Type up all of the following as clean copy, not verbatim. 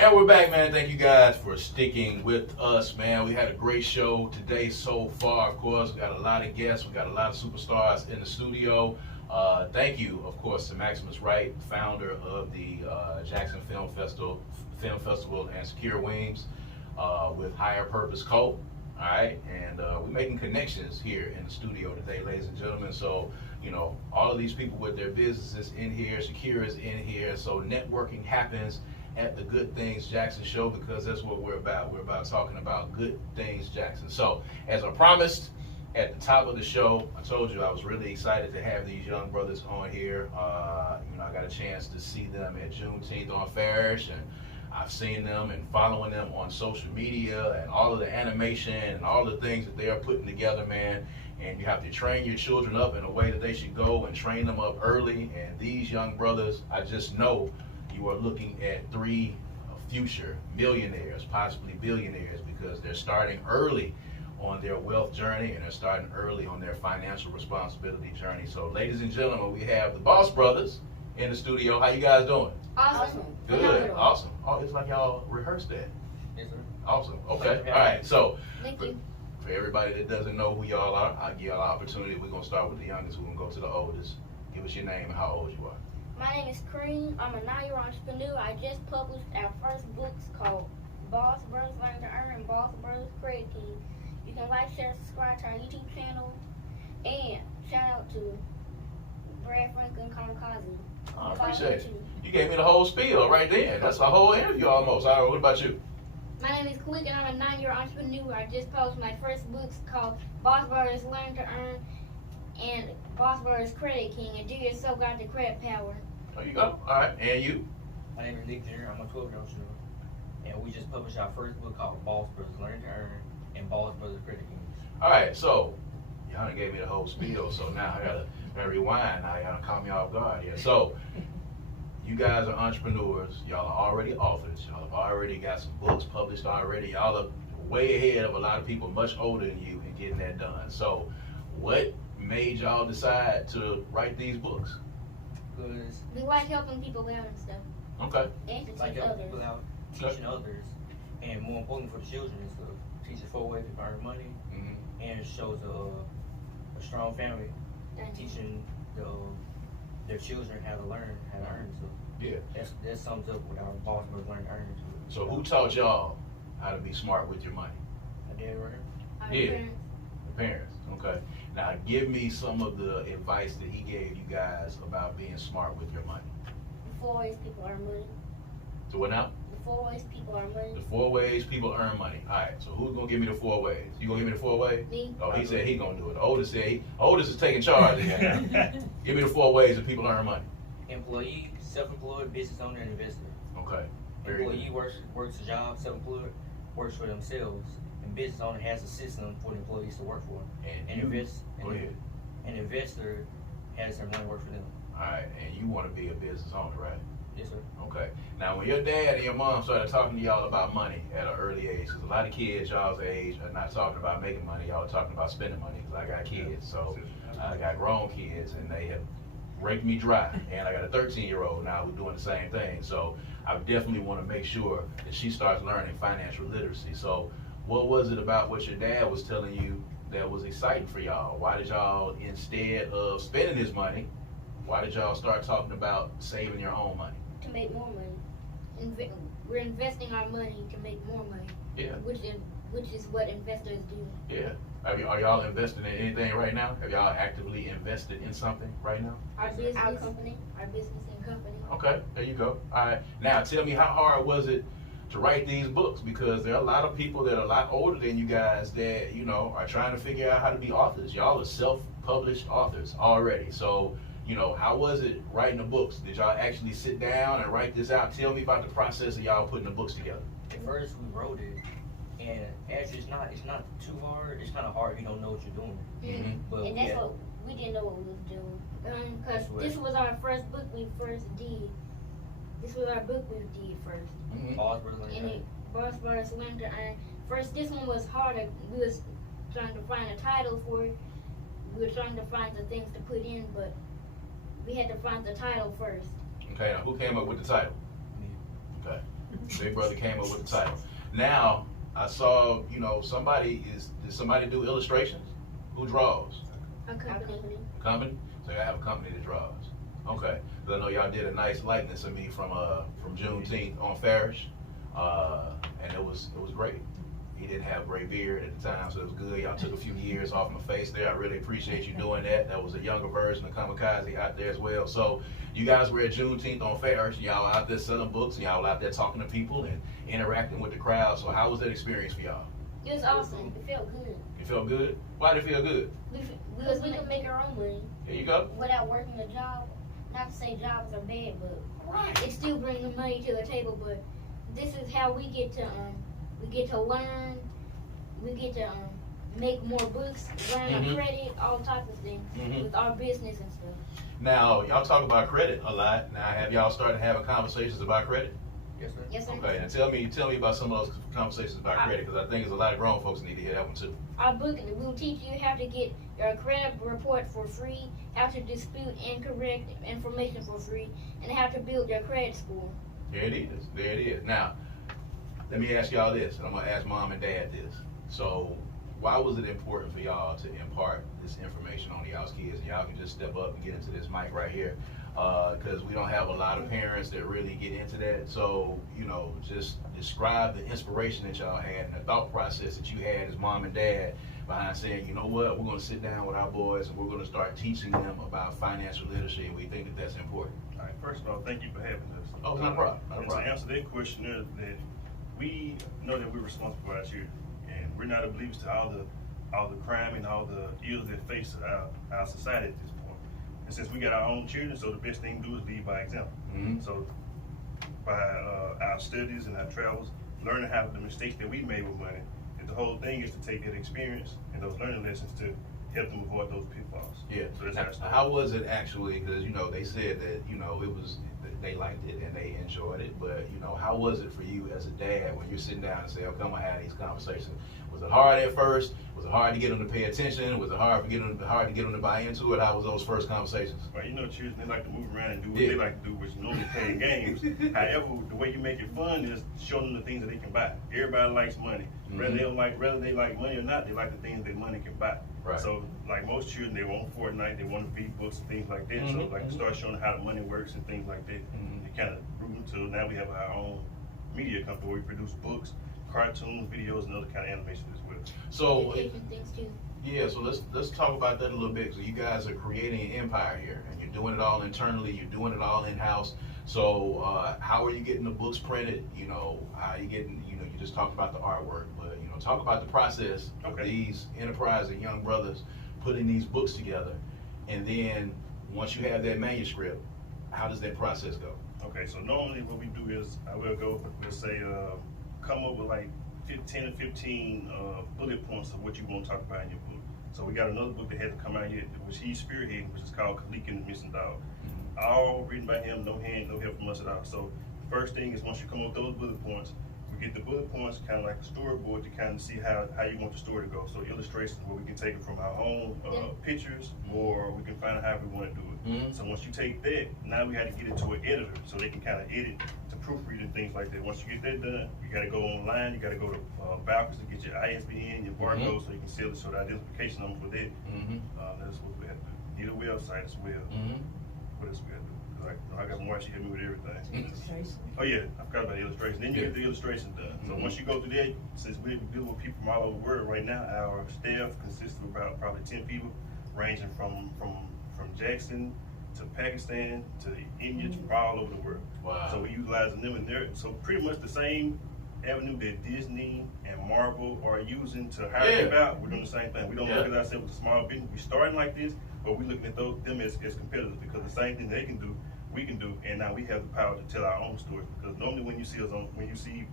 And we're back, man. Thank you guys for sticking with us, man. We had a great show today so far. Of course, we got a lot of guests. We got a lot of superstars in the studio. Thank you, of course, to Maximus Wright, founder of the Jackson Film Festival and Secure Wings with Higher Purpose Co. All right, and we're making connections here in the studio today, ladies and gentlemen. So, you know, all of these people with their businesses in here, Secure is in here. So networking happens at the Good Things Jackson show because that's what we're about. We're about talking about Good Things Jackson. So, as I promised at the top of the show, I told you I was really excited to have these young brothers on here. You know, I got a chance to see them at Juneteenth on Farish, and I've seen them and following them on social media and all of the animation and all the things that they are putting together, man. And you have to train your children up in a way that they should go and train them up early. And these young brothers, I just know you are looking at three future millionaires, possibly billionaires, because they're starting early on their wealth journey and they're starting early on their financial responsibility journey. So, ladies and gentlemen, we have the Boss Brothers in the studio. How you guys doing? Awesome. Good. Awesome. Oh, it's like y'all rehearsed that. Yes, sir. Awesome. Okay. All right. So, Thank you. for everybody that doesn't know who y'all are, I'll give y'all an opportunity. We're going to start with the youngest. We're going to go to the oldest. Give us your name and how old you are. My name is Kareem. I'm a 9-year entrepreneur. I just published our first books called Boss Brothers Learn to Earn and Boss Brothers Credit King. You can like, share, subscribe to our YouTube channel. And shout out to Brad Franklin Kamikaze. I appreciate it. You gave me the whole spiel right there. That's a whole interview almost. All right, what about you? My name is Kalik and I'm a 9-year entrepreneur. I just published my first books called Boss Brothers Learn to Earn and Boss Brothers Credit King. And do yourself got the credit power. There you go. All right, and you? My name is Nick Jr. I'm a 12-year-old student. And we just published our first book called Boss Brothers Learn to Earn and Boss Brothers Credit King. All right, so y'all done gave me the whole spiel, so now I gotta rewind. Now y'all done caught me off guard here. So, you guys are entrepreneurs. Y'all are already authors. Y'all have already got some books published already. Y'all are way ahead of a lot of people much older than you in getting that done. So, what made y'all decide to write these books? Because We like helping people out and stuff. Okay. And to like teach helping others. people out, teaching others, and more important for the children and stuff, teaches 4 ways to earn money, Mm-hmm. and it shows a strong family, Thank you. teaching their children how to learn, how to earn. So Yeah. that sums up what our Boss Brothers Learn to Earn. So, who taught y'all how to be smart with your money? My dad right here. Our Yeah. parents. The parents. Okay. Now, give me some of the advice that he gave you guys about being smart with your money. The 4 ways people earn money. So, what now? The 4 ways people earn money. The 4 ways people earn money. All right. So, who's gonna give me the 4 ways? You gonna give me the 4 ways? Me. Oh, he said he gonna do it. The oldest said oldest is taking charge again. Give me the 4 ways that people earn money. Employee, self-employed, business owner, and investor. Okay. Very good. Employee works a job, self-employed works for themselves, and business owner has a system for the employees to work for. And you- Go an ahead. investor has their money work for them. All right. And you want to be a business owner, right? Yes, sir. Okay. Now, when your dad and your mom started talking to y'all about money at an early age, because a lot of kids y'all's age are not talking about making money, y'all are talking about spending money. Because I got kids, so I got grown kids, and they have raked me dry. And I got a 13-year-old now who's doing the same thing. So I definitely want to make sure that she starts learning financial literacy. So what was it about what your dad was telling you that was exciting for y'all? Why did y'all, instead of spending his money, why did y'all start talking about saving your own money? To make more money. We're investing our money to make more money. Yeah. Which is what investors do. Yeah. Are y'all investing in anything right now? Have y'all actively invested in something right now? Our business and company. Okay, there you go. All right. Now, tell me, how hard was it to write these books? Because there are a lot of people that are a lot older than you guys that, you know, are trying to figure out how to be authors. Y'all are self-published authors already. So, you know, how was it writing the books? Did y'all actually sit down and write this out? Tell me about the process of y'all putting the books together. At first we wrote it, and actually it's not too hard. It's kind of hard if you don't know what you're doing. Mm-hmm. But And that's what we didn't know what we was doing. Because this was our first book we first did. This was our book we did first. Mm-hmm. Boss Brothers Learn to And Earn. it Boss Brothers Learn to Earn. First, this one was harder. We was trying to find a title for it. We were trying to find the things to put in, but we had to find the title first. Okay, now who came up with the title? Me. Okay. Big Brother came up with the title. Now, I saw, did somebody do illustrations? Who draws? A company. A company? So y'all have a company that draws. Okay. Because I know y'all did a nice likeness of me from Juneteenth on Farish. And it was great. He didn't have gray beard at the time, so it was good. Y'all took a few years off my face there. I really appreciate you doing that. That was a younger version of Kamikaze out there as well. So you guys were at Juneteenth on Farish. Y'all out there selling books, and y'all out there talking to people and interacting with the crowd. So how was that experience for y'all? It was awesome. It felt good. It felt good? Why did it feel good? Because we could make our own money. There you go. Without working a job. Not to say jobs are bad, but Right. it still brings the money to the table. But this is how we get to learn. We get to make more books, learn our credit, all types of things with our business and stuff. Now, y'all talk about credit a lot. Now, have y'all started having conversations about credit? Yes, sir. Yes, sir. Okay, and tell me about some of those conversations about credit, because I think there's a lot of grown folks that need to hear that one too. Our book will teach you how to get your credit report for free, how to dispute incorrect information for free, and how to build your credit score. There it is. There it is. Now, let me ask y'all this, and I'm gonna ask mom and dad this. So, why was it important for y'all to impart this information on y'all's kids? And y'all can just step up and get into this mic right here, because we don't have a lot of parents that really get into that. So, just describe the inspiration that y'all had and the thought process that you had as mom and dad behind saying, you know what, we're gonna sit down with our boys and we're gonna start teaching them about financial literacy, and we think that that's important. All right, first of all, thank you for having us. Oh, no problem. No And problem. to answer that question, that we know that we're responsible for our children, and we're not oblivious to all the crime and all the ills that face our society at this point. And since we got our own children, so the best thing to do is lead by example. Mhm. So by our studies and our travels, learning how the mistakes that we made with money, and the whole thing is to take that experience and those learning lessons to help them avoid those pitfalls. Yeah. So that's Now, our story. how was it actually? Because they said that it was, they liked it and they enjoyed it. But how was it for you as a dad when you're sitting down and say, "Okay, I'm gonna have these conversations"? Was it hard at first? Was it hard to get them to pay attention? Was it hard to get them to buy into it? How was those first conversations? Right, children, they like to move around and do what Yeah. they like to do, which normally playing games. However, the way you make it fun is show them the things that they can buy. Everybody likes money. Whether they like money or not, they like the things that money can buy. Right. So, like most children, they want Fortnite, they want to read books and things like that. So, like, start showing them how the money works and things like that. It kind of grew until now we have our own media company where we produce books, cartoons, videos, and other kind of animation as well. So Education things too. yeah, so let's talk about that a little bit. So you guys are creating an empire here, and you're doing it all internally. You're doing it all in house. So how are you getting the books printed? How are you getting? You just talked about the artwork, but talk about the process of Okay. these enterprising young brothers putting these books together, and then once you have that manuscript, how does that process go? Okay, so normally what we do is I will go, let's say, come up with like 10 or 15 bullet points of what you want to talk about in your book. So we got another book that hasn't come out yet, which he's spearheading, which is called Khalik and the Missing Dog. All written by him, no help from us at all. So the first thing is once you come up with those bullet points, we get the bullet points kind of like a storyboard to kind of see how you want the story to go. So illustrations where we can take it from our own pictures, or we can find out how we want to do it. So once you take that, now we had to get it to an editor so they can kind of edit to proofread and things like that. Once you get that done, you got to go online, you got to go to Balcons to get your ISBN, your barcode, so you can seal it, so the identification number for that. That's what we have to do. Need a website as well. What else we got to do? I got my wife, she hit me with everything. Oh yeah, I forgot about the illustration. Then you get the illustration done. So once you go through that, since we deal with people from all over the world right now, our staff consists of about probably 10 people, ranging from Jackson to Pakistan to India to all over the world. Wow. So we utilizing them in there. So pretty much the same avenue that Disney and Marvel are using to hire them out, we're doing the same thing. We don't look at ourselves as a small business. We're starting like this, but we're looking at them as competitors, because the same thing they can do, we can do, and now we have the power to tell our own stories. Because normally when you see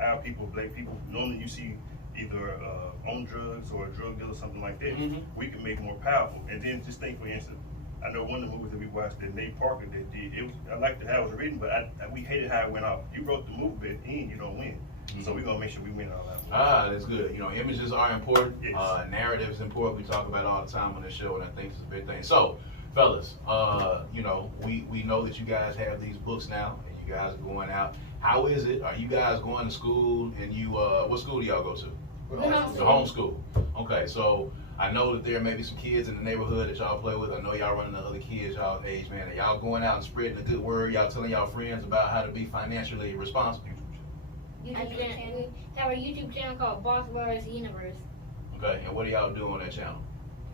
our people, black people, normally you see either on drugs or a drug dealer, something like that. We can make more powerful. And then just think, for instance, I know one of the movies that we watched that Nate Parker that did, I liked how it was written, but we hated how it went off. You wrote the movie, but at the end you don't win. So we're gonna make sure we win all that. That's good. Images are important. Yes. Narrative is important. We talk about it all the time on this show, and I think it's a big thing. So, fellas, we know that you guys have these books now, and You guys are going out. How is it? Are you guys going to school? And you, what school do y'all go to? We're We're homeschooled. The homeschool. Okay, so I know that there may be some kids in the neighborhood that y'all play with. I know y'all running the other kids y'all age, man. Are y'all going out and spreading the good word? Y'all telling y'all friends about how to be financially responsible? YouTube channel. We have a YouTube channel called Boss Brothers Universe. Okay, and what do y'all do on that channel?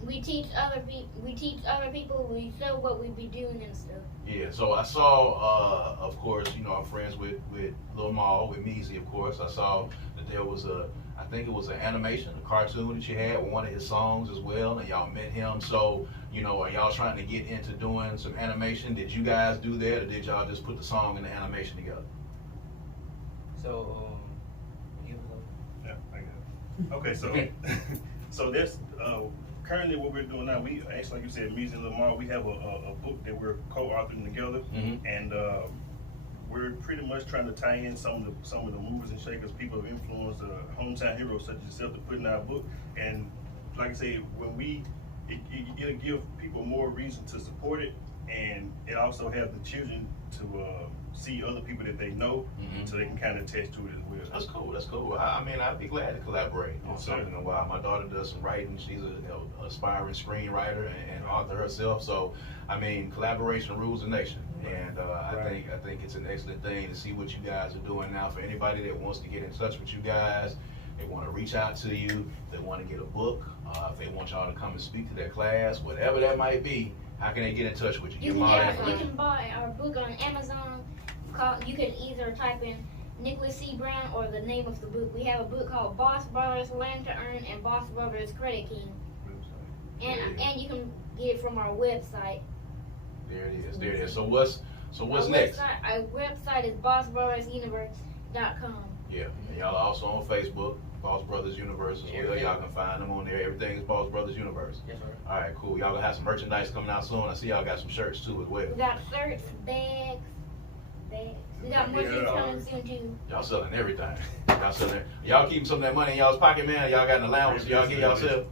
We teach other people. We show what we be doing and stuff. Yeah, so I saw, of course, you know, I'm friends with Lil Maul, with Meezy, of course. I saw that there was I think it was an animation, a cartoon that you had with one of his songs as well, and y'all met him. So, you know, are y'all trying to get into doing some animation? Did you guys do that, or did y'all just put the song and the animation together? So, Yeah, I got it. Okay, so so that's currently what we're doing now. We actually, like you said, Meezy and Lamar, we have a book that we're co-authoring together, Mm-hmm. and we're pretty much trying to tie in some of the movers and shakers, people of influence, hometown heroes such as yourself, to put in our book. And like I say, when it'll give people more reason to support it, and it also have the children to see other people that they know, Mhm. so they can kind of attach to it as well. That's cool. That's cool. I mean, I'd be glad to collaborate on Yes, sir. something in a while. My daughter does some writing. She's an aspiring screenwriter and author herself. So, I mean, collaboration rules the nation. And Right. I think it's an excellent thing to see what you guys are doing now. For anybody that wants to get in touch with you guys, they want to reach out to you, they want to get a book, if they want y'all to come and speak to their class, whatever that might be, how can they get in touch with you? You Give can, them all that you information. can buy our book on Amazon. You can either type in Nicholas C. Brown or the name of the book. We have a book called Boss Brothers Learn to Earn and Boss Brothers Credit King. And you can get it from our website. There it is. There it is. So what's Our next? Our website is bossbrothersuniverse.com. Yeah, and y'all are also on Facebook, Boss Brothers Universe as well. Everything. Y'all can find them on there. Everything is Boss Brothers Universe. yes, sir. All right, cool. Y'all gonna have some merchandise coming out soon. I see y'all got some shirts too as well. We got shirts, bags. We got more things coming soon too. Y'all selling everything. Y'all keeping some of that money in y'all's pocket, man. Y'all got an allowance. Y'all get yourself.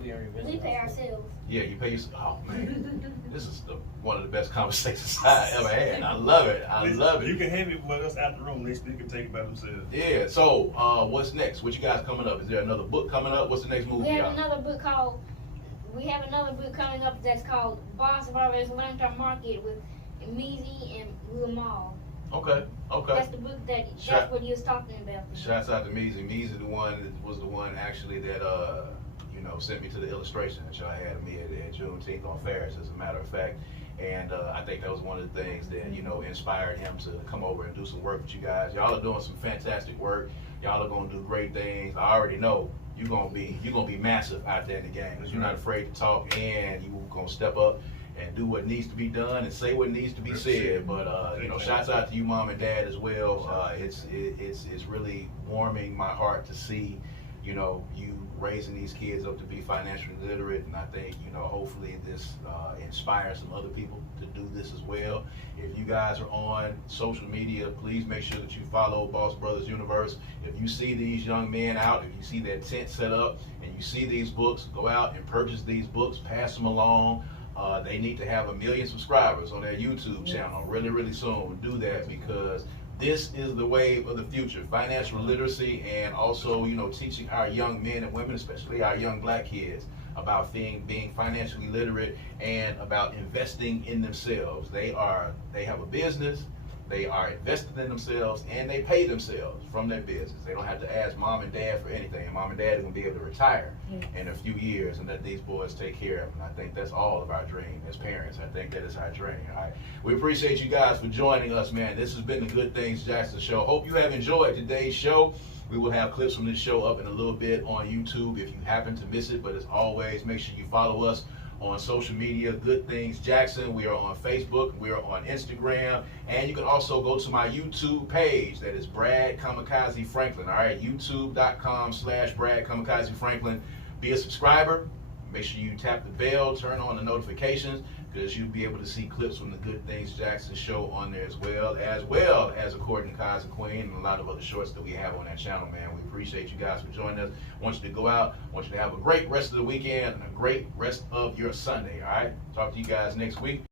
We are We pay ourselves. Yeah, you pay yourself. Oh man, this is one of the best conversations I ever had. I love it. I love You it. can have it with us out the room. Next week, you can take it by themselves. Yeah. So, what's next? What you guys coming up? Is there another book coming up? What's the next movie, We have y'all? another book coming up that's called Boss Brothers Learn to Market with Meezy and Lamal. Okay. Okay. That's the book that's what you was talking about. Shouts out to Meezy. Meezy was the one actually that sent me to the illustration that y'all had of me at Juneteenth on Ferris, as a matter of fact. And I think that was one of the things that inspired him to come over and do some work with you guys. Y'all are doing some fantastic work. Y'all are gonna do great things. I already know you're gonna be massive out there in the game because you're not afraid to talk, and you're gonna step up and do what needs to be done and say what needs to be said. But shouts out to you, mom and dad, as well. It's really warming my heart to see you raising these kids up to be financially literate, and I think hopefully this inspires some other people to do this as well. If you guys are on social media, please make sure that you follow Boss Brothers Universe. If you see these young men out, if you see their tent set up and you see these books, go out and purchase these books, pass them along. They need to have 1 million subscribers on their YouTube channel really, really soon. Do that because this is the wave of the future. Financial literacy, and also, teaching our young men and women, especially our young black kids, about being financially literate and about investing in themselves. They have a business, they are invested in themselves, and they pay themselves from their business. They don't have to ask mom and dad for anything. Mom and dad are gonna be able to retire in a few years and let these boys take care of them. I think that's all of our dream as parents. I think that is our dream. All right. We appreciate you guys for joining us, man. This has been the Good Things Jackson Show. Hope you have enjoyed today's show. We will have clips from this show up in a little bit on YouTube if you happen to miss it. But as always, make sure you follow us on social media, Good Things Jackson. We are on Facebook, we are on Instagram, and you can also go to my YouTube page. That is Brad Kamikaze Franklin. All right, youtube.com/Brad Kamikaze Franklin. Be a subscriber. Make sure you tap the bell, turn on the notifications, because you'll be able to see clips from the Good Things Jackson show on there as well as according to Kaiser Queen and a lot of other shorts that we have on that channel, man. We appreciate you guys for joining us. I want you to go out. I want you to have a great rest of the weekend and a great rest of your Sunday, all right? Talk to you guys next week.